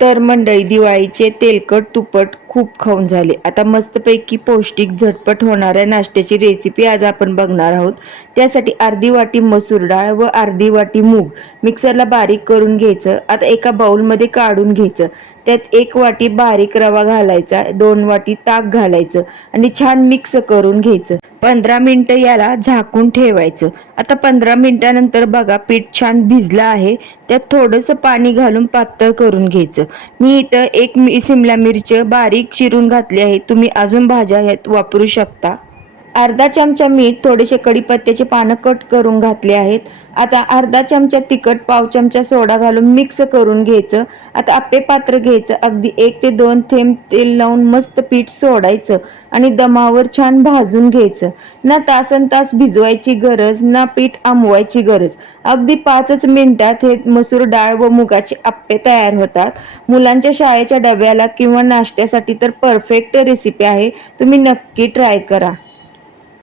तर मंडळी, दिवाळीचे तेलकट तुपट खूप खाऊन झाले. आता मस्तपैकी पौष्टिक झटपट होणाऱ्या नाश्त्याची रेसिपी आज आपण बघणार आहोत. त्यासाठी अर्धी वाटी मसूर डाळ व अर्धी वाटी मूग मिक्सरला बारीक करून घ्यायचं. आता एका बाउलमध्ये काढून घ्यायचं. त्यात 1 वाटी बारीक रवा घालायचा, 2 वाटी ताक घालायचं आणि छान मिक्स करून घ्यायचं. 15 मिनिटं याला झाकून ठेवायचं. आता 15 मिनिटानंतर बघा, पीठ छान भिजलं आहे. त्यात थोडंसं पाणी घालून पातळ करून घ्यायचं. मी इथं एक सिमला मिरची बारीक चिरून घातली आहे. तुम्ही अजून भाज्या यात वापरू शकता. अर्धा चमचा मीठ, थोडेसे कढीपत्त्याचे पानं कट करून घातले आहेत. आता अर्धा चमचा तिखट, पाव चमचा सोडा घालून मिक्स करून घ्यायचं. आता आप्पे पात्र घ्यायचं. अगदी 1 ते 2 थेंब तेल लावून मस्त पीठ सोडायचं आणि दमावर छान भाजून घ्यायचं. ना तासनतास भिजवायची गरज, ना पीठ आंबवायची गरज. अगदी 5च मिनिटात हे मसूर डाळ व मुगाचे आप्पे तयार होतात. मुलांच्या शाळेच्या डब्याला किंवा नाश्त्यासाठी तर परफेक्ट रेसिपी आहे. तुम्ही नक्की ट्राय करा.